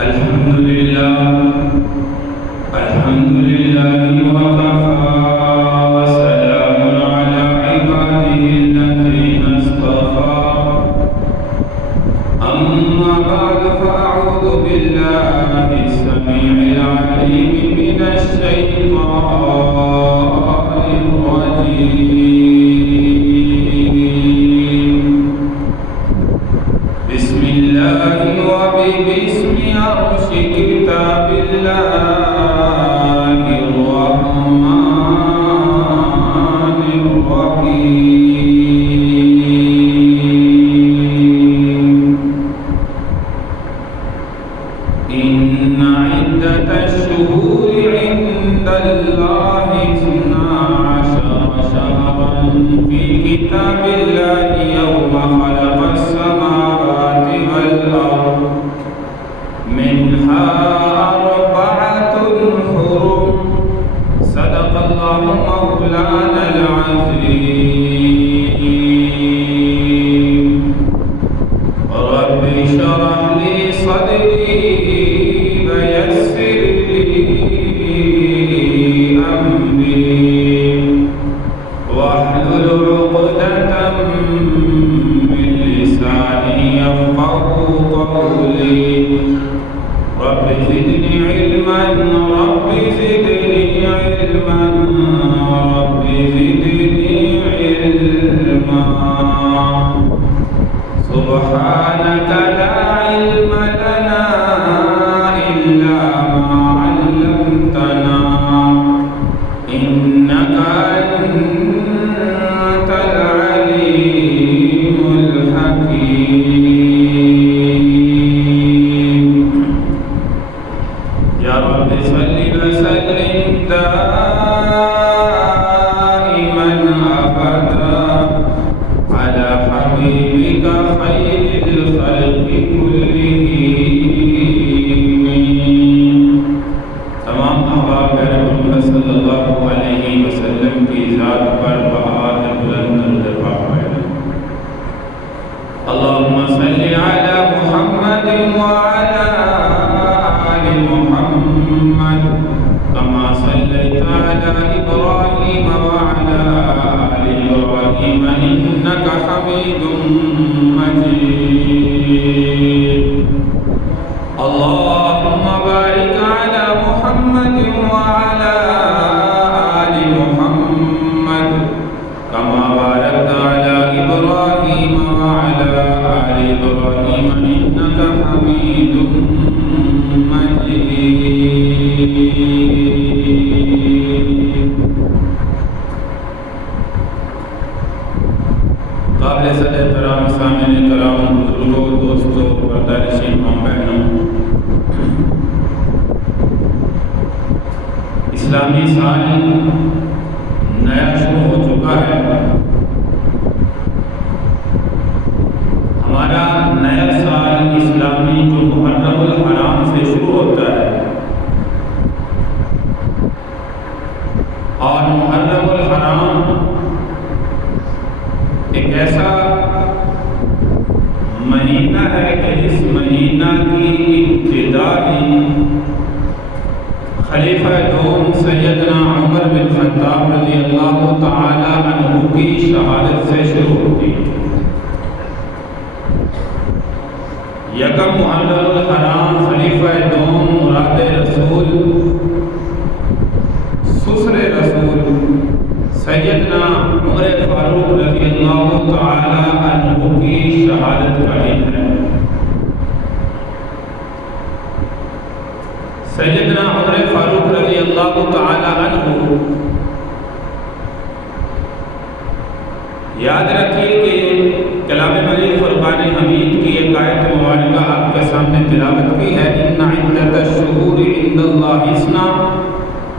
الحمد لله وكفى وسلام على عباده الذين اصطفى أما بعد فأعوذ بالله السميع العليم من الشيطان الرجيم بسم الله وباسم عرش كتاب الله الرحمن الرحيم إن عدة الشهور عند الله 12 شهرا في كتاب الله يوم خلق السماوات والأرض منها 4 حرم صدق الله مولانا العظيم رب اشرح لي صدري ويسر لي أمري واحلل عقدة من لساني يفقهوا قولي رب زدني علما رب زدني علما رب زدني علما سبحانك لا علم لنا إلا ما علمتنا إنك أنت العليم الحكيم يا رب صل وسلم دائما أبدا على حبيبك خير الخلق كلهم تمام احباب محمد صلی اللہ علیہ وسلم کی ذات پر بہار بلند ارتفاع ہے اللهم صل على محمد وعلى آل محمد كما صليت على إبراهيم وعلى آل إبراهيم إنك حميد مجيد اللهم بارك على محمد وعلى آل محمد كما باركت على إبراهيم وعلى آل إبراهيم إنك حميد مجيد قابل صدر احترام سامعین کرام بزرگوں دوستوں پردہ نشین ماں بہنوں اسلامی سال نیا شروع ہو چکا ہے ہمارا نیا سال اسلامی جو محرم الحرام سے شروع ہوتا ہے اور محرم الحرام ایک ایسا مہینہ ہے کہ اس مہینہ کی ابتدا ہی خلیفہ دوم سیدنا عمر بن خطاب رضی اللہ تعالی عنہ کی شہادت سے شروع ہوتی ہے یکم محرم الحرام خلیفہ دوم مراد رسول سسر رسول سیدنا عمر فاروق رضی اللہ تعالی عنہ کی شہادت کا دن ہے سیدنا عمر فاروق رضی اللہ تعالی عنہ یاد رکھیے کہ کلام مجید فرقان حمید کی ایک آیت مبارکہ آپ کے سامنے تلاوت کی ہے ان عدت الشہور عند اللہ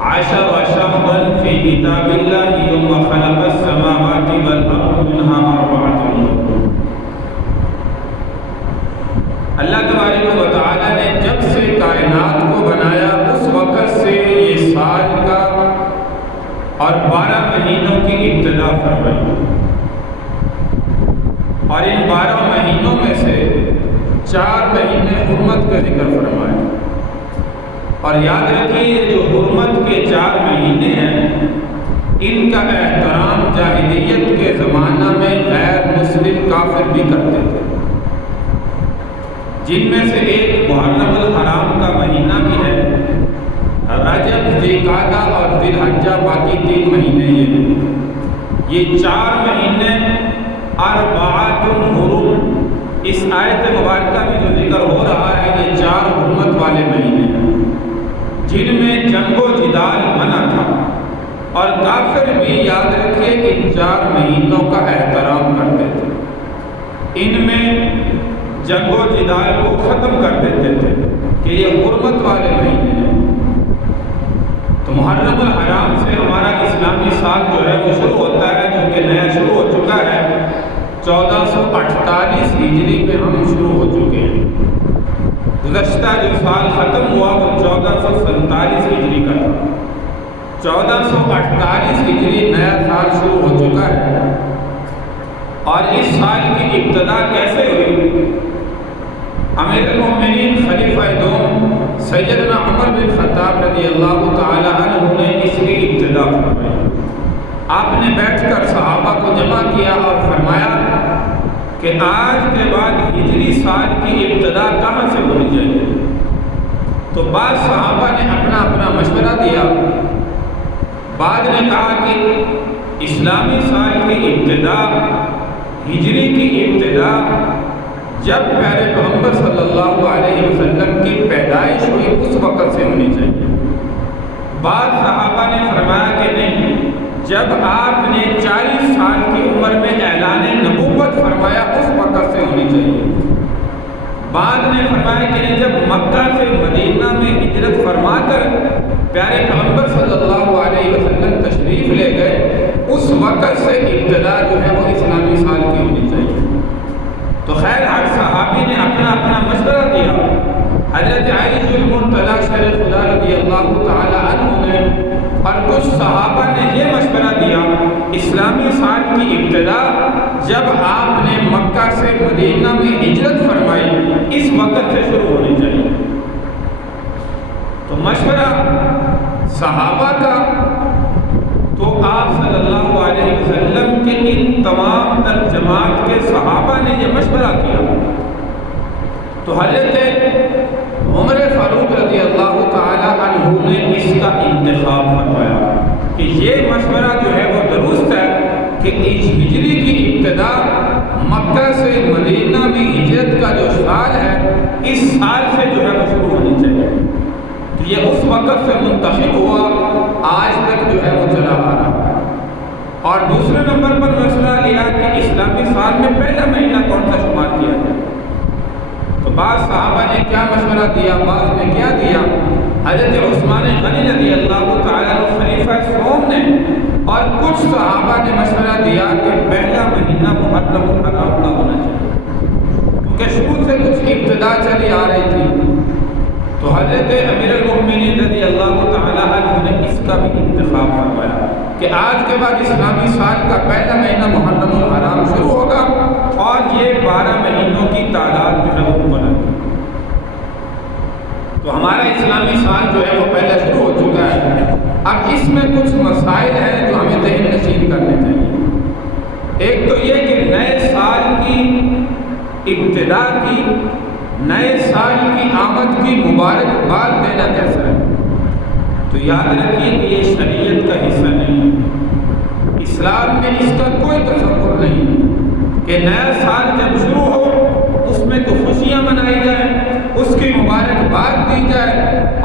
12 شهرا في كتاب الله يوم خلق السماوات والأرض منها 4 حرم اللہ تبارک و تعالی نے جب سے کائنات کو بنایا اس وقت سے یہ سال کا اور 12 مہینوں کی ابتدا فرمائی اور ان 12 مہینوں میں سے 4 مہینے حرمت کا ذکر فرمایا اور یاد رکھیے یہ جو حرمت کے 4 مہینے ہیں ان کا احترام جاہلیت کے زمانہ میں غیر مسلم کافر بھی کرتے تھے، جن میں سے ایک محرم الحرام کا مہینہ بھی ہے، رجب، ذوالقعدہ اور ذی الحجہ، باقی 3 مہینے یہ 4 مہینے اربعۃ حرم، اس آیت مبارکہ میں جو ذکر ہو رہا ہے یہ 4 حرمت والے مہینے ہیں جن میں جنگ و جدال منع تھا، اور کافر بھی یاد رکھے ان 4 مہینوں کا احترام کرتے تھے، ان میں جنگ و جدال کو ختم کر دیتے تھے کہ یہ حرمت والے مہینے ہیں۔ تو محرم الحرام سے ہمارا اسلامی سال جو ہے وہ شروع ہوتا ہے، جو کہ نیا شروع ہو چکا ہے 1448 ہجری میں ہم شروع ہو چکے ہیں۔ گزشتہ جو سال ختم ہوا وہ 1447 ہجری کا تھا، 1448 ہجری نیا سال شروع ہو چکا ہے۔ اور اس سال کی ابتدا کیسے ہوئی؟ امیر المومنین خلیفہ دوم سیدنا عمر بن خطاب رضی اللہ تعالی عنہ نے اس کی ابتدا فرمائی۔ آپ نے بیٹھ کر صحابہ کو جمع کیا اور فرمایا کہ آج کے بعد ہجری سال کی ابتدا کہاں سے ہونی چاہیے؟ تو بعض صحابہ نے اپنا اپنا مشورہ دیا، بعض نے کہا کہ اسلامی سال کی ابتدا، ہجری کی ابتدا جب پیارے پیغمبر صلی اللہ علیہ وسلم کی پیدائش ہوئی اس وقت سے ہونی چاہیے۔ بعض صحابہ نے فرمایا کہ نہیں، جب آپ نے 40 سال کی عمر میں اعلان نبوت فرمایا اس وقت سے ہونی چاہیے۔ بعض نے فرمایا کہ نہیں، جب مکہ سے مدینہ میں ہجرت فرما کر پیارے پیغمبر صلی اللہ علیہ وسلم تشریف لے گئے اس وقت سے ابتدا جو ہے وہ اسلامی سال کی ہونی چاہیے۔ تو خیر ہر صحابی نے اپنا اپنا مشورہ دیا۔ حضرت علی المرتضیٰ شرف خدا رضی اللہ تعالی عنہ نے اور کچھ صحابہ نے یہ مشورہ دیا، اسلامی سال کی ابتدا جب آپ نے مکہ سے مدینہ میں ہجرت فرمائی اس وقت سے شروع ہونی چاہیے۔ تو مشورہ صحابہ کا، تو آپ صلی اللہ علیہ وسلم کے ان تمام تر جماعت کے صحابہ نے یہ مشورہ کیا۔ تو حضرت عمر فاروق رضی اللہ تعالی عنہ نے اس کا انتخاب فرمایا کہ یہ مشورہ جو ہے وہ درست ہے کہ اس ہجری کی ابتدا مکہ سے مدینہ میں ہجرت کا جو سال ہے اس سال سے جو ہے وہ شروع ہونی چاہیے۔ تو یہ اس وقت سے منتخب ہوا، آج تک جو ہے وہ چلا آ رہا ہے۔ اور دوسرے نمبر پر مسئلہ لیا کہ اسلامی سال میں پہلا مہینہ کون سا شمار کیا جائے۔ تو بعض صحابہ نے کیا مشورہ دیا، بعض نے کیا دیا۔ حضرت عثمان غنی رضی اللہ تعالیٰ عنہ خلیفہ سوم نے اور کچھ صحابہ نے مشورہ دیا کہ پہلا مہینہ محرم الحرام کا ہونا چاہیے، کیونکہ شروع سے کچھ ابتدا چلی آ رہی تھی۔ تو حضرت امیر المؤمنین رضی اللہ تعالیٰ عنہ نے اس کا بھی انتخاب فرمایا کہ آج کے بعد اسلامی سال کا پہلا مہینہ محرم الحرام شروع ہوگا اور یہ 12 مہینوں کی تعداد جو ہے وہ بلند۔ تو ہمارا اسلامی سال جو ہے وہ پہلا شروع ہو چکا ہے۔ اب اس میں کچھ مسائل ہیں جو ہمیں ذہن نشین کرنے چاہیے۔ ایک تو یہ کہ نئے سال کی ابتدا کی، نئے سال کی آمد کی مبارکباد دینا کیسا ہے؟ تو یاد رکھیے کہ یہ شریعت کا حصہ نہیں ہے، اسلام میں اس کا کوئی تصور نہیں کہ نیا سال جب شروع ہو اس میں تو خوشیاں منائی جائیں، اس کی مبارکباد دی جائے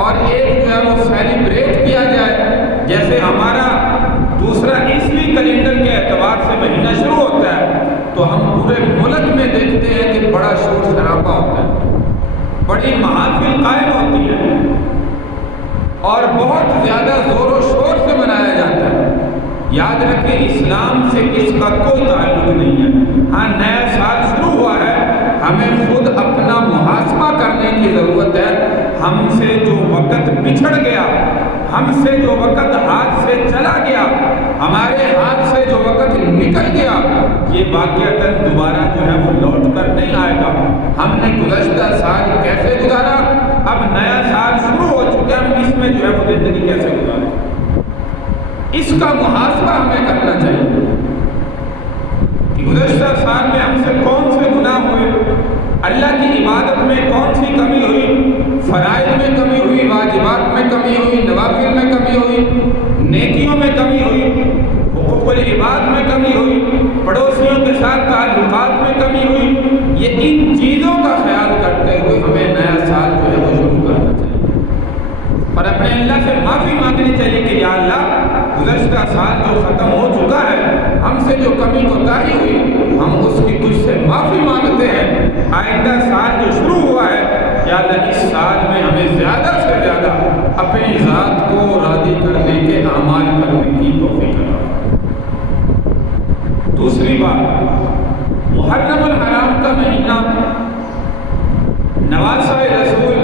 اور ایک جو ہے وہ سیلیبریٹ کیا جائے۔ جیسے ہمارا دوسرا عیسوی کیلنڈر کے اعتبار سے مہینہ شروع ہوتا ہے تو ہم پورے ملک میں دیکھتے ہیں کہ بڑا شور شرابہ ہوتا ہے، بڑی محافل قائم ہوتی ہے اور بہت زیادہ زور و شور سے منایا جاتا ہے۔ یاد رکھیں اسلام سے اس کا کوئی تعلق نہیں ہے۔ ہاں نیا سال شروع ہوا ہے، ہمیں خود اپنا محاسبہ کرنے کی ضرورت ہے۔ ہم سے جو وقت بچھڑ گیا، ہم سے جو وقت ہاتھ سے چلا گیا، ہمارے ہاتھ سے جو وقت نکل گیا، یہ واقعتاً دوبارہ جو ہے وہ لوٹ کر نہیں آئے گا۔ ہم نے گزشتہ سال کیسے گزارا، اب نیا سال شروع ہو چکا ہے، ہم فرائض میں کمی ہوئی، واجبات میں کمی ہوئی، نوافل میں کمی ہوئی، نیکیوں میں کمی ہوئی، حقوق العباد میں کمی ہوئی، پڑوسیوں کے ساتھ تعلقات میں کمی ہوئی، یہ ان چیزوں کا خیال کرتے ہوئے ہمیں نیا سال جو ہے وہ شروع کرنا چاہیے اور اپنے اللہ سے معافی مانگنی چاہیے کہ یا اللہ گزشتہ سال جو ختم ہو چکا ہے، ہم سے جو کمی کوتاہی ہوئی ہم اس کی تجھ سے معافی مانگتے ہیں، آئندہ سال جو شروع ہوا ہے یا اللہ اس سال میں ہمیں زیادہ سے زیادہ اپنی ذات کو راضی کرنے کے اعمال کرنے کی توفیق عطا۔ دوسری بات، محرم الحرام کا مہینہ نواسہ رسول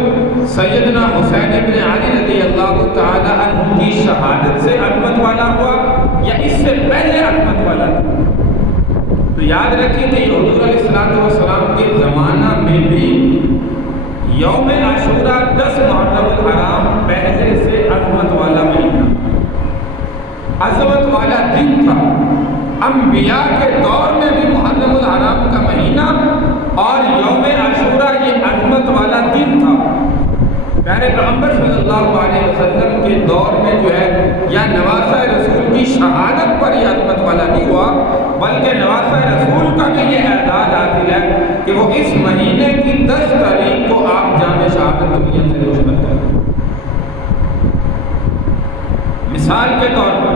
سیدنا حسین بن علی رضی اللہ تعالی عنہ کی شہادت سے عظمت والا ہوا یا اس سے پہلے عظمت والا تھا؟ تو یاد رکھیے کہ حضور علیہ السلام کے زمانہ میں بھی یوم عاشورہ 10 محرم الحرام پہلے سے عظمت والا مہینہ، عظمت والا دن تھا۔ انبیاء کے دور میں بھی محرم الحرام کا مہینہ اور یوم عاشورہ یہ عظمت والا دن تھا۔ پیارے پیغمبر صلی اللہ علیہ وسلم کے دور میں جو ہے یا نواسہ رسول کی شہادت پر یہ عظمت والا نہیں ہوا، بلکہ نواسہ رسول کا بھی یہ اعداد حاصل ہے کہ وہ اس مہینے کی 10 تاریخ کو آپ جامع شہادت دنیا سے روش کرتے ہیں۔ مثال کے طور پر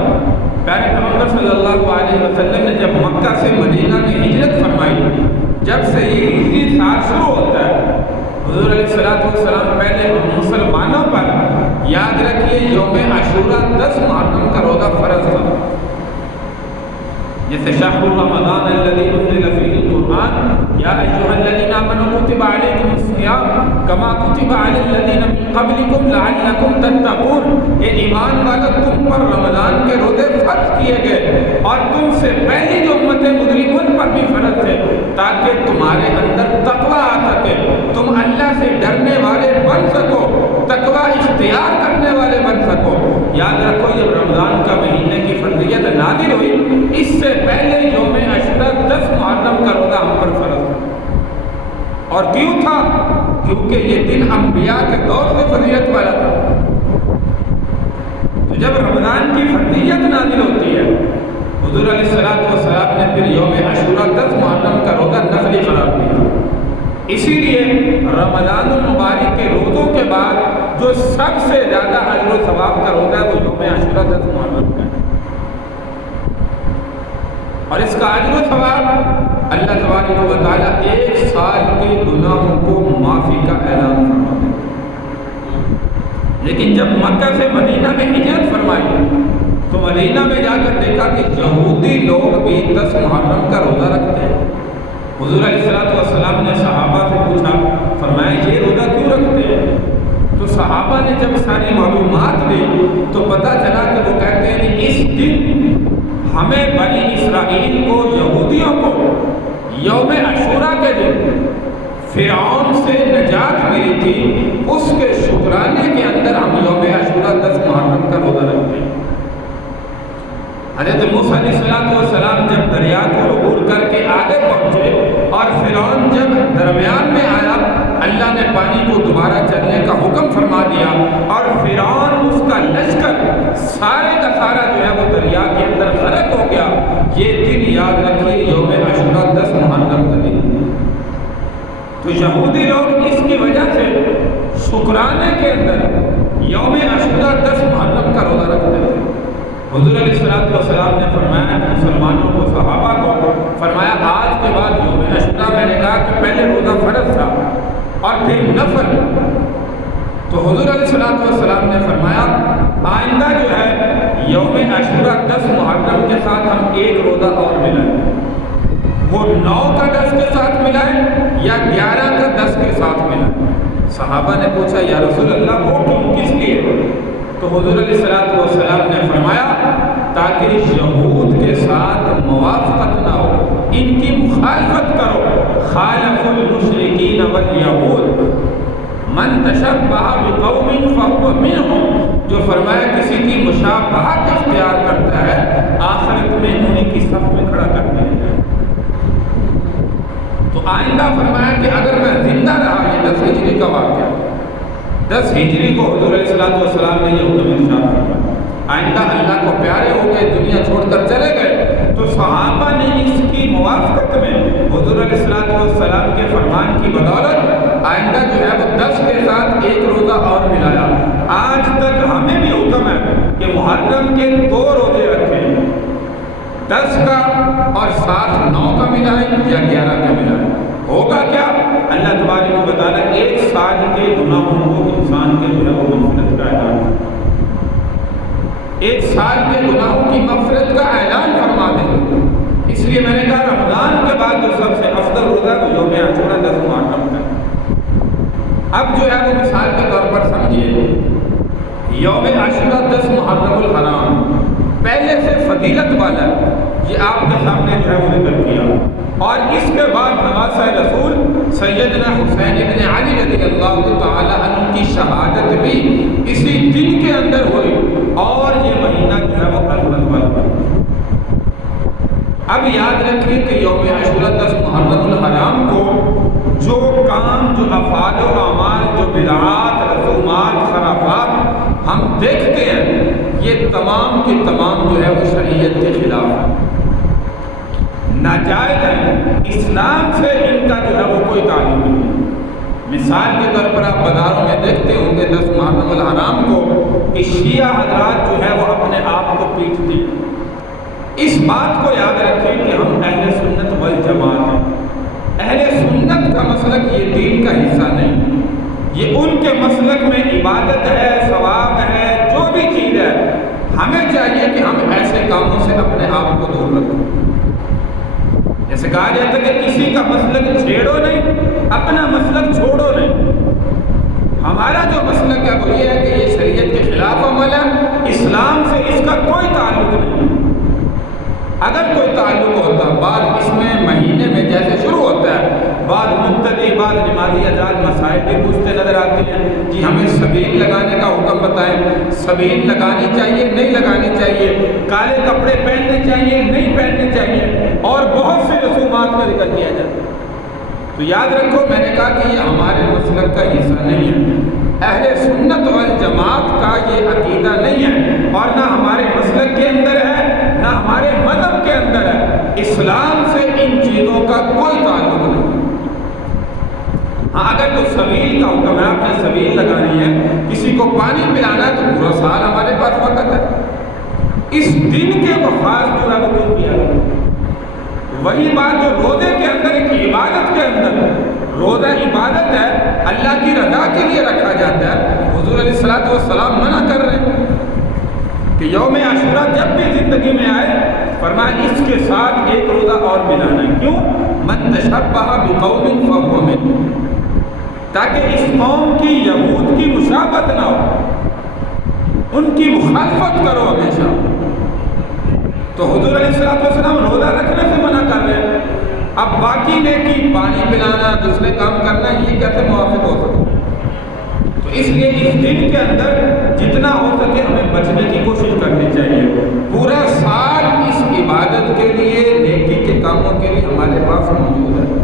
پیارے پیغمبر صلی اللہ علیہ وسلم نے جب مکہ سے مدینہ میں ہجرت فرمائی، جب سے یہ ہجری سال شروع ہوتا ہے، حضور علیہ السلام پہلے مسلمانوں پر یاد رکھیے یوم عاشورہ 10 محرم کا روزہ فرض تھا۔ جیسے شہر رمضان الذی انزل فیہ القرآن یا ایھا الذین آمنوا کتب علیکم الصیام کما کتب علی الذین من قبلکم لعلکم تتقون، اے ایمان والو تم پر رمضان کے روزے فرض کیے گئے اور تم سے پہلی جو امتیں گزری ان پر بھی فرض تھے تاکہ تمہارے اندر تقویٰ آ سکے، تم اللہ سے ڈرنے والے بن سکو، تقویٰ اختیار کرنے والے بن سکو۔ یاد رکھو جب رمضان کا مہینے کی فرضیت نازل ہوئی اس سے پہلے یوم عاشورہ 10 محرم کا روزہ ہم پر فرض تھا۔ اور کیوں تھا؟ کیونکہ یہ دن انبیاء کے دور سے فضیلت والا تھا۔ تو جب رمضان کی فرضیت نازل ہوتی ہے، حضور علیہ السلام نے پھر یوم عاشورہ 10 محرم کا روزہ نفلی قرار دیا۔ اسی لیے رمضان المبارک کے روزوں کے بعد جو سب سے زیادہ اجر و ثواب کا روزہ ہے وہ یوم عاشورہ 10 محرم کا ہے، اور اس کا اجر و ثواب اللہ تبارک و تعالیٰ 1 سال کے گناہوں کو معافی کا اعلان فرماتے ہیں۔ لیکن جب مکہ سے مدینہ میں ہجرت فرمائی تو مدینہ میں جا کر دیکھا کہ یہودی لوگ بھی 10 محرم کا روزہ رکھتے ہیں۔ حضور علیہ السلام نے صحابہ سے پوچھا، فرمایا یہ روزہ کیوں رکھتے ہیں؟ تو صحابہ نے جب ساری معلومات دی تو پتہ چلا کہ وہ کہتے ہیں کہ اس دن ہمیں بنی اسرائیل کو، یہودیوں کو یوم عاشورہ کے دن فرعون سے نجات ملی تھی، اس کے شکرانے کے اندر ہم یوم عاشورہ 10 محرم کا روزہ رکھتے ہیں۔ حضرت موسیٰ علیہ السلام جب دریا کو عبور کر کے آگے پہنچے اور فرعون جب درمیان میں آیا، اللہ نے پانی کو دوبارہ چلنے کا حکم فرما دیا اور فرعون اس کا لشکر سارے کا سارا جو ہے وہ دریا کے اندر غرق ہو گیا۔ یہ دن یاد رکھیے یوم عاشورہ 10 محرم کا دن۔ تو یہودی لوگ اس کی وجہ سے شکرانے کے اندر یوم عاشورہ 10 محرم کا روزہ رکھتے تھے۔ حضور علیہ السلام نے فرمایا مسلمانوں کو، صحابہ کو فرمایا آج کے بعد یوم عاشورہ، میں نے کہا کہ پہلے روزہ فرض تھا اور پھر نفل، تو حضور علیہ السلام نے فرمایا آئندہ جو ہے یوم عاشورہ 10 محرم کے ساتھ ہم ایک روزہ اور ملائیں، وہ 9 کا 10 کے ساتھ ملائیں یا 11 کا 10 کے ساتھ ملائیں۔ صحابہ نے پوچھا یا رسول اللہ وہ کیوں، کس لیے؟ تو حضور علیہ السلام نے فرمایا تاکہ یہود کے ساتھ موافقت نہ ہو، ان کی مخالفت کرو۔ خالف المشرکین والیہود من تشبہ بقوم فہو منہم، جو فرمایا کسی کی مشابہت اختیار کرتا ہے آخرت میں انہیں کی صف میں کھڑا کرتے ہیں۔ تو آئندہ فرمایا کہ اگر میں زندہ رہا، یہ 10 ہجری کا واقعہ، 10 ہجری کو حضور علیہ السلام نے یہ حکم ارشاد کیا، آئندہ اللہ کو پیارے ہو گئے، دنیا چھوڑ کر چلے گئے، تو صحابہ نے اس کی موافقت میں حضور علیہ السلام کے فرمان کی بدولت آئندہ جو ہے وہ 10 کے ساتھ ایک روزہ اور ملایا۔ آج تک ہمیں بھی حکم ہے کہ محرم کے 2 روزے رکھیں، 10 کا اور ساتھ 9 کا ملائیں یا 11 کا ملائیں۔ ہوگا کیا؟ اللہ تبارک و تعالیٰ 1 سال کے گناہوں کو انسان کے جو ہے وہ مغفرت کا اعلان، 1 سال کے گناہوں کی مغفرت کا اعلان فرما دیں گے۔ اس لیے میں نے کہا رمضان کے بعد جو سب سے افضل روزہ وہ یوم عاشورہ 10 محرم کا۔ اب جو ہے وہ مثال کے طور پر سمجھیے، یوم عاشورہ 10 محرم الحرام پہلے سے فضیلت والا ہے، یہ آپ کے سامنے جو ہے وہ ذکر کیا، اور اس کے بعد نواسہ رسول سیدنا حسین ابن علی رضی اللہ تعالی عنہ کی شہادت بھی اسی دن کے اندر ہوئی، اور یہ مہینہ جو ہے وہ عظمت والا ہے۔ اب یاد رکھیں کہ یوم عاشورہ 10 محرم الحرام کو جو کام، جو افعال و اعمال، جو بدعات، رسومات، خرافات ہم دیکھتے ہیں، یہ تمام کے تمام جو ہے وہ شریعت کے خلاف ہے، ناجائز ہے، اسلام سے ان کا جو ہے وہ کوئی تعلق نہیں۔ مثال کے طور پر آپ بازاروں میں دیکھتے ہوں گے 10 محرم الحرام کو کہ شیعہ حضرات جو ہے وہ اپنے آپ کو پیٹتے ہیں۔ اس بات کو یاد رکھیں کہ ہم اہل سنت والجماعت ہیں۔ اہل سنت کا مسلک یہ دین کا حصہ نہیں، یہ ان کے مسلک میں عبادت ہے، ثواب ہے، جو بھی چیز ہے، ہمیں چاہیے کہ ہم ایسے کاموں سے اپنے آپ کو دور رکھیں۔ جیسے کہا جاتا ہے کہ کسی کا مسلک چھیڑو نہیں، اپنا مسلک چھوڑو نہیں۔ ہمارا جو مسلک ہے وہ یہ ہے کہ یہ شریعت کے خلاف عمل ہے، اسلام سے اس کا کوئی تعلق نہیں۔ اگر کوئی تعلق ہوتا، بعد اس میں مہینے میں جیسے شروع ہوتا ہے، بعد مقتدی، بعد نمازی حضرات مسائل بھی پوچھتے نظر آتے ہیں، جی ہمیں سبیل لگانے کا حکم بتائیں، سبیل لگانی چاہیے نہیں لگانی چاہیے، کالے کپڑے پہننے چاہیے نہیں پہننے چاہیے، اور بہت سے رسومات کا ذکر کیا جاتا ہے۔ تو یاد رکھو، میں نے کہا کہ یہ ہمارے مسلک کا حصہ نہیں ہے، اہل سنت والجماعت کا یہ عقیدہ نہیں ہے، اور نہ ہمارے مسلک کے اندر ہے، نہ ہمارے مذہب کے اندر ہے۔ اسلام سے ان چیزوں کا کوئی تعلق نہیں۔ ہاں اگر تو سبیل کا حکم ہے، آپ نے سبیل لگانی ہے، کسی کو پانی پلانا ہے، تو پورا سال ہمارے پاس وقت ہے، اس دن کے خاص جو ہے وہ کیوں کیا ہے؟ وہی بات جو روزے کے اندر ایک عبادت کے اندر، روزہ عبادت ہے، اللہ کی رضا کے لیے رکھا جاتا ہے، حضور علیہ السلام منع کر رہے ہیں کہ یوم عاشورہ جب بھی زندگی میں آئے فرمایا اس کے ساتھ ایک روزہ اور ملانا ہے۔ کیوں؟ من تشبہ بقوم فہو منہم، تاکہ اس قوم کی، یہود کی مشابہت نہ ہو، ان کی مخالفت کرو ہمیشہ۔ تو حضور علیہ السلام روزہ رکھنے سے منع کر رہے ہیں، اب باقی نیکی، پانی پلانا، دوسرے کام کرنا، یہ کیسے موافق ہو سکتا؟ تو اس لیے اس دن کے اندر جتنا ہو سکے ہمیں بچنے کی کوشش کرنی چاہیے۔ پورا سال اس عبادت کے لیے، نیکی کے کاموں کے لیے ہمارے پاس موجود ہے۔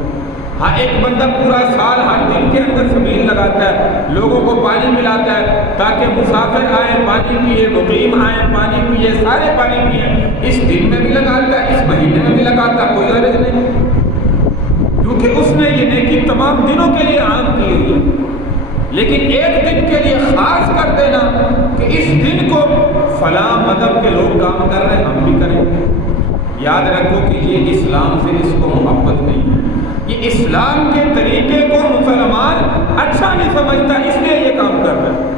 ہاں ایک بندہ پورا سال ہر دن کے اندر سبیل لگاتا ہے، لوگوں کو پانی پلاتا ہے تاکہ مسافر آئیں پانی پیے، مقیم آئیں پانی پیے، سارے پانی پیے، اس دن میں بھی لگاتا ہے، اس مہینے میں بھی لگاتا ہے، کوئی غرض نہیں، کیونکہ اس نے یہ نیکی تمام دنوں کے لیے عام کی ہوئی ہے۔ لیکن ایک دن کے لیے خاص کر دینا کہ اس دن کو فلاں مذہب کے لوگ کام کر رہے ہیں ہم بھی کریں، یاد رکھو کہ یہ اسلام سے اس کو محبت نہیں ہے، یہ اسلام کے طریقے کو مسلمان اچھا نہیں سمجھتا، اس لیے یہ کام کر رہا ہے۔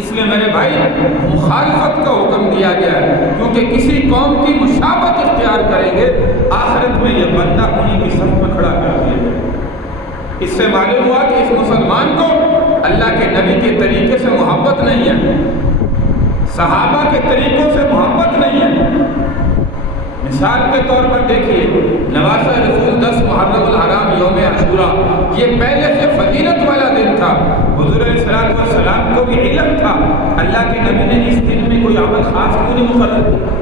اس لیے میرے بھائی مخالفت کا حکم دیا گیا ہے، کیونکہ کسی قوم کی مشابہت اختیار کریں گے، آخرت میں یہ بندہ انہیں کی صف میں کھڑا کر دیا جائے۔ اس سے معلوم ہوا کہ اس مسلمان کو اللہ کے نبی کے طریقے سے محبت نہیں ہے، صحابہ کے طریقوں سے محبت نہیں ہے۔ مثال کے طور پر دیکھیے، نواسہ رسول 10 محرم الحرام یوم عاشورہ، یہ پہلے سے فضیلت والا دن تھا، حضور علیہ السلام کو بھی علم تھا، اللہ کے نبی نے اس دن میں کوئی عمل خاص کیوں نہیں مقرر کیا؟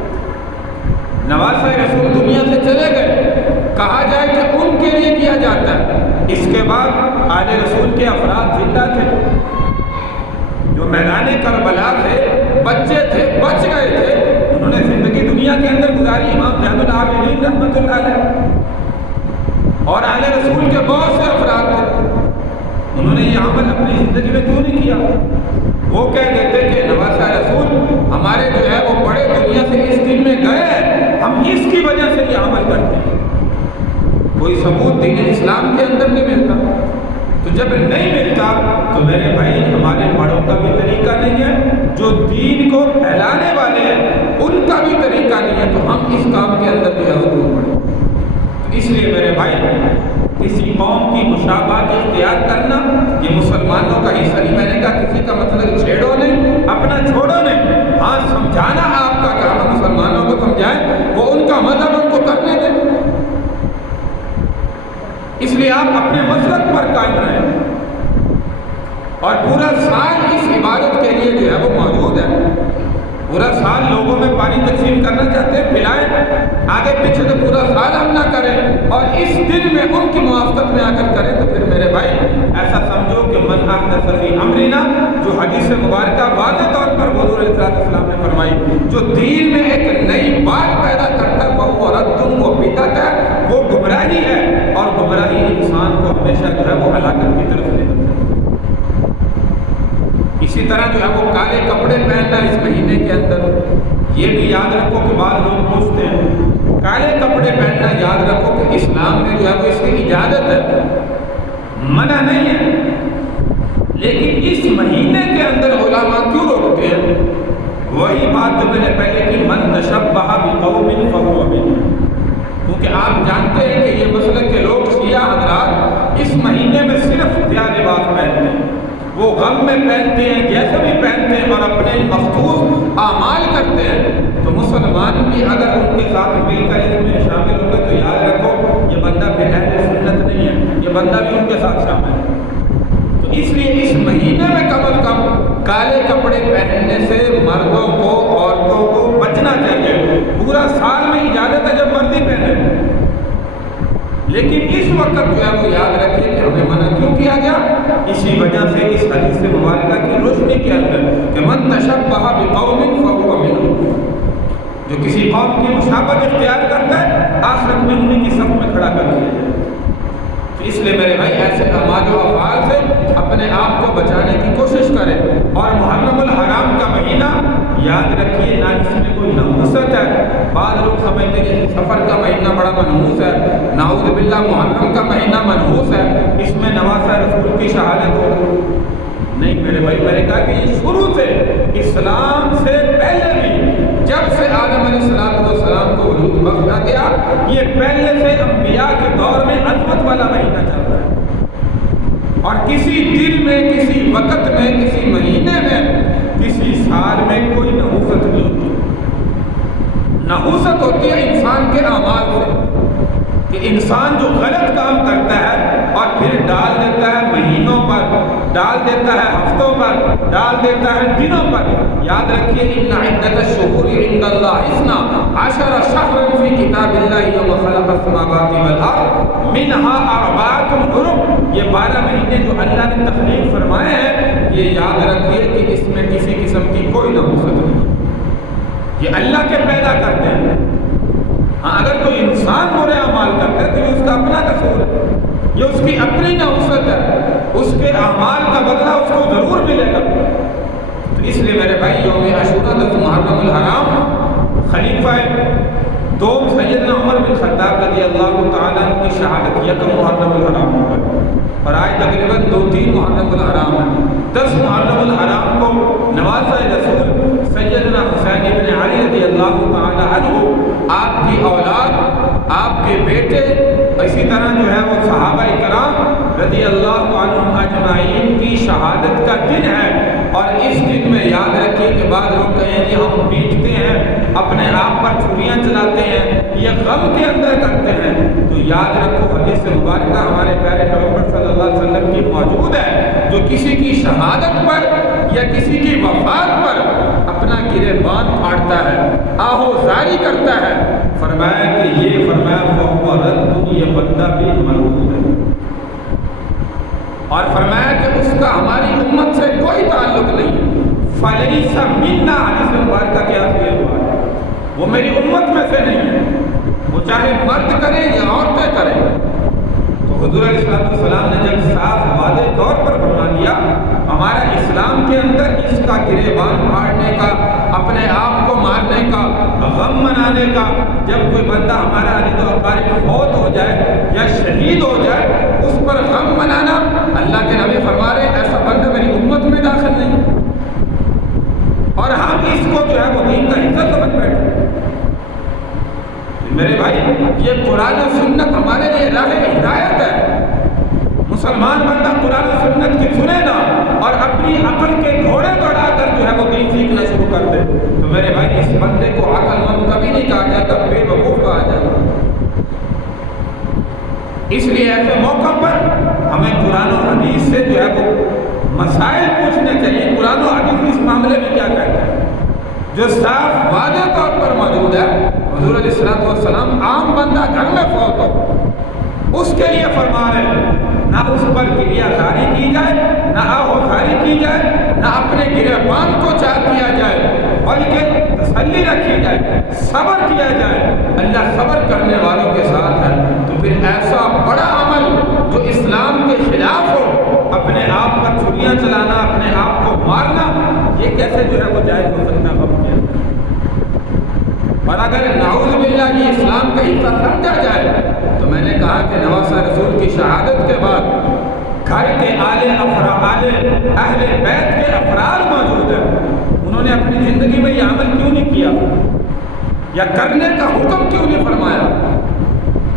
نواسہ رسول دنیا سے چلے گئے، کہا جائے کہ ان کے لیے کیا جاتا ہے، اس کے بعد آل رسول کے افراد زندہ تھے، میدان کربلا سے بچے تھے، بچ گئے تھے، انہوں نے زندگی دنیا کے اندر گزاری، امام زین العابدین رحمۃ اللہ علیہ اور اہل رسول کے بہت سے افراد تھے، انہوں نے یہ عمل اپنی زندگی میں کیوں نہیں کیا؟ وہ کہہ دیتے کہ نواسہ رسول ہمارے جو ہے وہ بڑے دنیا سے اس دن میں گئے ہیں، ہم اس کی وجہ سے یہ عمل کرتے ہیں۔ کوئی ثبوت دین اسلام کے اندر نہیں ملتا، تو جب نہیں ملتا تو میرے بھائی ہمارے بڑوں کا بھی طریقہ نہیں ہے، جو دین کو پھیلانے والے ہیں ان کا بھی طریقہ نہیں ہے، تو ہم اس کام کے اندر جو ہے وہ کیوں پڑیں؟ تو اس لیے میرے بھائی کسی قوم کی مشابہت اختیار کرنا یہ مسلمانوں کا حصہ نہیں۔ میں نے کہا کسی کا مطلب چھیڑو نہیں، اپنا چھوڑو نہیں، ہاں سمجھانا آپ کا کام ہے، مسلمانوں کو سمجھائیں، وہ ان کا مذہب ان کو کرنے دیں، اس لیے آپ اپنے مسلک پر قائم رہیں اور پورا سال اس عبادت کے لیے جو ہے وہ موجود ہے۔ پورا سال لوگوں میں پانی تقسیم کرنا چاہتے ہیں، پلائیں، آگے پیچھے تو پورا سال ہم نہ کریں اور اس دن میں ان کی موافقت میں آ کر کریں، تو پھر میرے بھائی ایسا سمجھو کہ من احدث فی امرنا، جو حدیث مبارکہ واضح طور پر حضور علیہ السلام نے فرمائی، جو دین میں ایک نئی بات پیدا کرتا ہے وہ رد، وہ بدعت ہے، وہ گمراہی ہے، اور گمراہی انسان کو ہمیشہ جو ہے وہ ہلاکت کی طرف لے جاتی ہے۔ اسی طرح جو ہے وہ کالے کپڑے پہننا اس مہینے کے اندر، یہ بھی یاد رکھو کہ بعض لوگ پوچھتے ہیں کالے کپڑے پہننا، یاد رکھو کہ اسلام میں جو ہے وہ اس کی اجازت ہے، منع نہیں ہے، لیکن اس مہینے کے اندر علماء کیوں روکتے ہیں؟ وہی بات جو میں نے پہلے کی، من تشبہ بقوم فہو منہم، کیونکہ آپ جانتے ہیں کہ یہ مسلک کے لوگ شیعہ حضرات اس مہینے میں صرف سیاہ لباس پہنتے ہیں، وہ غم میں پہنتے ہیں، جیسے بھی پہنتے ہیں اور اپنے مخصوص اعمال کرتے ہیں، تو مسلمان بھی اگر ان کے ساتھ مل کر اس میں شامل ہو گئے تو یاد رکھو یہ بندہ پھر اہل سنت نہیں ہے، یہ بندہ بھی ان کے ساتھ شامل ہے۔ تو اس لیے اس مہینے میں کم از کم کالے کپڑے پہننے سے مردوں کو، عورتوں کو بچنا چاہیے۔ پورا سال میں اجازت ہے جب مرضی پہنے، لیکن اس وقت جو ہے وہ یاد رکھیے کہ ہمیں منع کیوں کیا گیا؟ اسی وجہ سے اس حدیث مبارکہ کی روشنی کے اندر کہ من تشبہ بقوم فہو منہم، جو کسی قوم کی مشابہت اختیار کرتا ہے آخرت میں انہیں کی صف میں کھڑا کر دیا جائے۔ تو اس لیے میرے بھائی ایسے اعمال و افعال سے اپنے آپ کو بچانے کی کوشش کریں، اور محرم الحرام کا مہینہ یاد رکھیے نہ اس میں کوئی نحوست ہے، بعض لوگ سمجھتے ہیں کہ سفر کا مہینہ بڑا منحوس ہے، نعوذ باللہ محرم کا مہینہ منحوس ہے، اس میں نواسہ رسول کی شہادت ہو، نہیں میرے بھائی، میں نے کہا کہ یہ شروع سے اسلام سے پہلے بھی، جب سے آدم علیہ السلام کو وجود بخشا گیا، یہ پہلے سے انبیاء کے دور میں عظمت والا مہینہ چل رہا ہے، اور کسی دن میں، کسی وقت میں، کسی مہینے میں، کسی سال میں کوئی نحوست نہیں ہوتی۔ نحوست ہوتی ہے انسان کے اعمال سے، کہ انسان جو غلط کام کرتا ہے اور پھر ڈال دیتا ہے مہینوں پر، ڈال دیتا ہے ہفتوں پر، ڈال دیتا ہے دنوں پر۔ یاد رکھیے ان عدت الشہور عند اللہ 12 شہرا فی کتاب اللہ یوم خلق السماوات والارض منها 4 حرم، یہ 12 مہینے جو اللہ نے تخلیق فرمائے ہیں، یہ یاد رکھیے کہ اس میں کسی قسم کی کوئی نحوست نہیں، یہ اللہ کے پیدا کرتے ہیں۔ ہاں اگر کوئی انسان برے اعمال کرتا ہے تو یہ اس کا اپنا قصور ہے، یہ اس کی اپنی نحوست ہے، اس کے اعمال کا بدلہ اس کو ضرور ملے گا۔ تو اس لیے میرے بھائی یوم عاشورہ 10 محرم الحرام، خلیفہ دوم سیدنا عمر بن خطاب رضی اللہ تعالیٰ عنہ کی شہادت یکم محرم الحرام ہوگا، اور آج تقریباً 2-3 محرم الحرام ہے۔ 10 محرم الحرام کو نواسہ رسول سیدنا حسین بن علی رضی اللہ تعالیٰ عنہ، آپ کی اولاد، آپ کے بیٹے، اسی طرح جو ہے وہ صحابہ کرام رضی اللہ عنہم اجمعین کی شہادت کا دن ہے، اور اس دن میں یاد رکھیے کہ بعض لوگ کہیں کہ ہم پیٹتے ہیں، اپنے آپ پر چھریاں چلاتے ہیں، یہ غم کے اندر کرتے ہیں، تو یاد رکھو حدیث مبارکہ ہمارے پیارے پیغمبر صلی اللہ علیہ وسلم کی موجود ہے، جو کسی کی شہادت پر یا کسی کی وفات پر اپنا گریبان پھاڑتا ہے، آہو زاری کرتا ہے، فرمایا کہ یہ فہو رد، یہ بندہ بھی مردود ہے، اور فرمایا کہ اس کا ہماری امت سے کوئی تعلق نہیں، چاہے مرد کریں یا عورتیں کریں۔ تو حضور علیہ السلام نے جب صاف واضح طور پر فرما دیا ہمارا اسلام کے اندر اس کا گریبان پھاڑنے کا، اپنے آپ کو مارنے کا، غم منانے کا، جب کوئی بندہ ہمارا عزیز و اقارب فوت ہو جائے یا شہید ہو جائے اس پر غم منانا، اللہ کے نبی فرما رہے ایسا بندہ میری امت میں داخل نہیں، اور ہم اس کو جو ہے وہ دین کا حصہ سمجھ بیٹھے۔ میرے بھائی یہ قرآن و سنت ہمارے لیے راہ ہدایت ہے۔ مسلمان بندہ قرآن و سنت کی سنے نا اور اپنی عقل کے گھوڑے دوڑا کر جو ہے وہ دین سیکھنا شروع کر دے تو میرے بھائی اس بندے کو عقل مند کبھی نہیں کہا جائے گا، بے وقوف کہا جائے گا۔ اس لیے ایسے موقع پر ہمیں قرآن و حدیث سے جو ہے وہ مسائل پوچھنے چاہیے، قرآن و حدیث اس معاملے میں کیا کہتا ہے، جو صاف واضح طور پر موجود ہے۔ حضور علیہ السلام عام بندہ گھر میں فوت ہو اس کے لیے فرما رہے نہ اس پر گریہ زاری کی جائے، نہ آہوزاری کی جائے، نہ اپنے گریبان کو چاک کیا جائے، بلکہ تسلی رکھی جائے، صبر کیا جائے۔ اللہ صبر کرنے والوں کے ساتھ ہے۔ تو پھر ایسا بڑا عمل جو اسلام کے خلاف ہو، اپنے آپ پر چھریاں چلانا، اپنے آپ کو مارنا، یہ کیسے جو ہے وہ جائز ہو سکتا ہے؟ اور اگر نعوذ باللہ یہ اسلام کا حصہ سمجھا جائے تو میں نے کہا کہ نواسہ رسول کی شہادت کے بعد گھر کے اہل بیت کے افراد موجود ہیں، انہوں نے اپنی زندگی میں یہ عمل کیوں نہیں کیا یا کرنے کا حکم کیوں نہیں فرمایا؟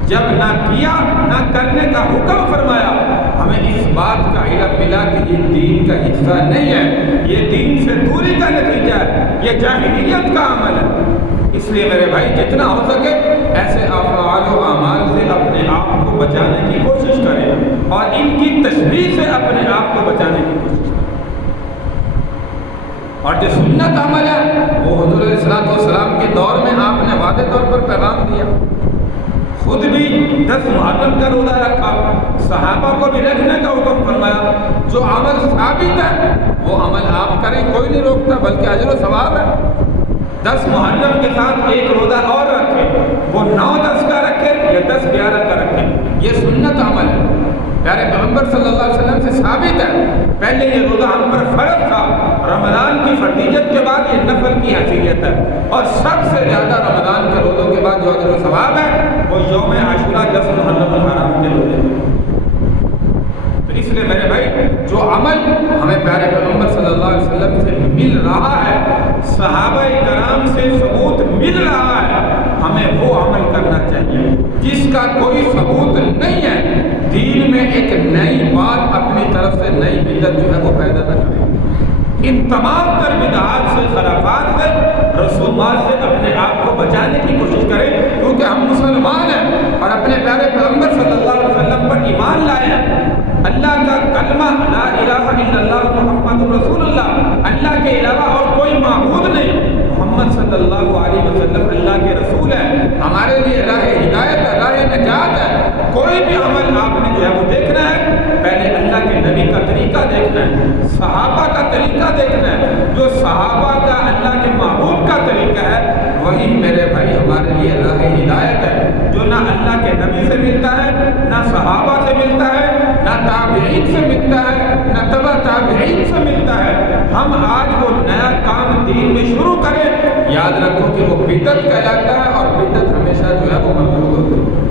جب نہ کیا نہ کرنے کا حکم فرمایا، ہمیں اس بات کا علم ملا کہ یہ دین کا حصہ نہیں ہے، یہ دین سے دوری کا نتیجہ ہے، یہ جاہلیت کا عمل ہے۔ اس لیے میرے بھائی جتنا ہو سکے ایسے افعال و اعمال سے اپنے آپ کو بچانے کی کوشش کریں اور ان کی تشبیہ سے اپنے آپ کو بچانے کی کوشش کریں۔ اور جو سنت عمل ہے وہ حضور علیہ السلام کے دور میں آپ نے واضح طور پر پیغام دیا، خود بھی 10 محرم کا روزہ رکھا، صحابہ کو بھی رکھنے کا حکم فرمایا۔ جو عمل ثابت ہے وہ عمل آپ کریں، کوئی نہیں روکتا، بلکہ اجر و ثواب ہے۔ 10 محرم کے ساتھ ایک روزہ اور رکھیں، وہ 9-10 کا رکھیں یا 10-11 کا رکھیں، یہ سنت عمل ہے، پیارے پیغمبر صلی اللہ علیہ وسلم سے ثابت ہے۔ پہلے یہ روزہ ہم پر فرض تھا، رمضان کی فرضیت کے بعد یہ نفل کی حیثیت ہے، اور سب سے زیادہ رمضان کے روزوں کے بعد جو اجر و ثواب ہے وہ یوم عاشورہ 10 محرم الحرام کے روزے ہیں۔ تو اس لیے میرے بھائی جو عمل ہمیں پیارے پیغمبر صلی اللہ علیہ وسلم سے مل رہا ہے، صحابہ کرام سے ثبوت مل رہا ہے، ہمیں وہ عمل کرنا چاہیے۔ جس کا کوئی ثبوت نہیں ہے، دین میں ایک نئی بات اپنی طرف سے نئی بدعت جو ہے وہ پیدا نہ کریں۔ ان تمام تر بدعات سے، خرافات سے، رسومات سے اپنے آپ کو بچانے کی کوشش کریں، کیونکہ ہم مسلمان ہیں اور اپنے پیارے پیغمبر صلی اللہ علیہ وسلم پر ایمان لائے ہیں۔ اللہ کا کلمہ لا الہ الا اللہ محمد رسول اللہ، اللہ کے علاوہ اور کوئی معبود نہیں، محمد صلی اللہ علیہ وسلم اللہ کے رسول ہے، ہمارے لیے راہ ہدایت ہے، راہ نجات ہے۔ کوئی بھی عمل آپ نے جو ہے وہ دیکھنا ہے، پہلے اللہ کے نبی کا طریقہ دیکھنا ہے، صحابہ کا طریقہ دیکھنا ہے۔ جو صحابہ کا اللہ کے محبوب کا طریقہ ہے وہی میرے بھائی ہمارے لیے راہ ہدایت ہے، جو نہ اللہ کے نبی سے ملتا ہے، نہ صحابہ سے ملتا ہے، نہ تابعین سے ملتا ہے، نہ تبع تابعین سے ملتا ہے۔ ہم آج وہ نیا کام دین میں شروع کریں، یاد رکھو کہ وہ بدعت کہلاتا ہے، اور بدعت ہمیشہ جو ہے وہ مردود ہوتی ہے۔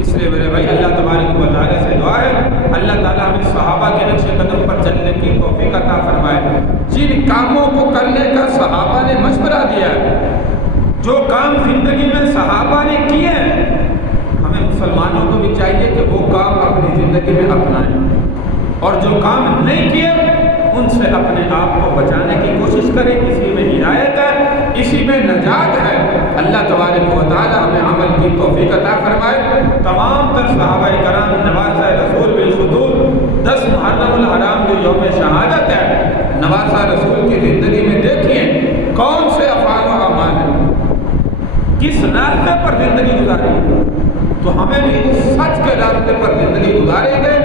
اس لیے میرے بھائی اللہ تبارک و تعالیٰ سے دعا ہے اللہ تعالیٰ ہمیں صحابہ کے نقش قدم پر چلنے کی توفیق عطا فرمائے۔ جن کاموں کو کرنے کا صحابہ نے مشورہ دیا ہے، جو کام زندگی میں صحابہ نے کیے ہیں، ہمیں مسلمانوں کو بھی چاہیے کہ وہ کام اپنی زندگی میں اپنائیں، اور جو کام نہیں کیے ان سے اپنے آپ کو بچانے کی کوشش کریں۔ اسی میں ہدایت ہے، اسی میں نجات ہے۔ اللہ تبارک و تعالی ہمیں عمل کی توفیق عطا فرمائے۔ تمام تر صحابہ کرام نواسہ رسول بالخصوص 10 محرم الحرام جو یوم شہادت ہے، نواسہ رسول کی زندگی میں دیکھیے کون سے افعال و اعمال ہیں، کس راستے پر زندگی گزاری، تو ہمیں بھی اس سچ کے راستے پر زندگی گزاریں گے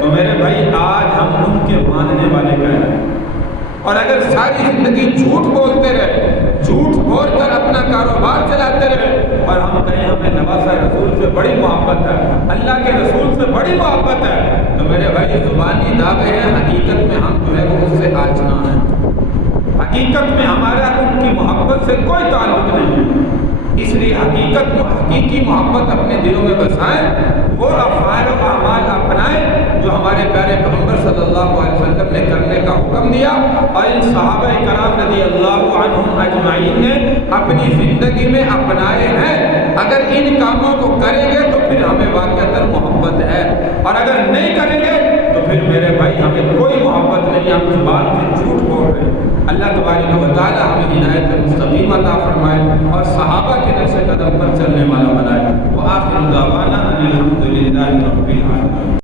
تو میرے بھائی آج ہم ان کے ماننے والے ہیں۔ اور اگر ساری زندگی جھوٹ بولتے رہے، جھوٹ بول کر اپنا کاروبار چلاتے رہے، اور ہم کہیں ہمیں نواسہ رسول سے بڑی محبت ہے، اللہ کے رسول سے بڑی محبت ہے، تو میرے بھائی زبانی دعوے ہیں، حقیقت میں ہم جو ہے وہ اس سے آشنا ہیں، حقیقت میں ہمارا ان کی محبت سے کوئی تعلق نہیں ہے۔ اس لیے حقیقی محبت اپنے دلوں میں بسائیں، وہ افعال و اعمال اپنائیں جو ہمارے پیارے پیغمبر صلی اللہ علیہ وسلم نے کرنے کا حکم دیا، اور ان صحابہ کرام رضی اللہ عنہم اجمعین نے اپنی زندگی میں اپنائے ہیں۔ اگر ان کاموں کو کریں گے تو پھر ہمیں واقعتاً محبت ہے، اور اگر نہیں کریں گے تو پھر میرے بھائی ہمیں کوئی محبت نہیں، ہم زبان سے جھوٹ بول رہے ہیں۔ اللہ تبارک و تعالی ہمیں ہدایت مستقیم عطا فرمائے اور صحابہ کے نقش قدم پر چلنے والا بنائے۔ وآخر دعوانا ان الحمد للہ رب العالمین۔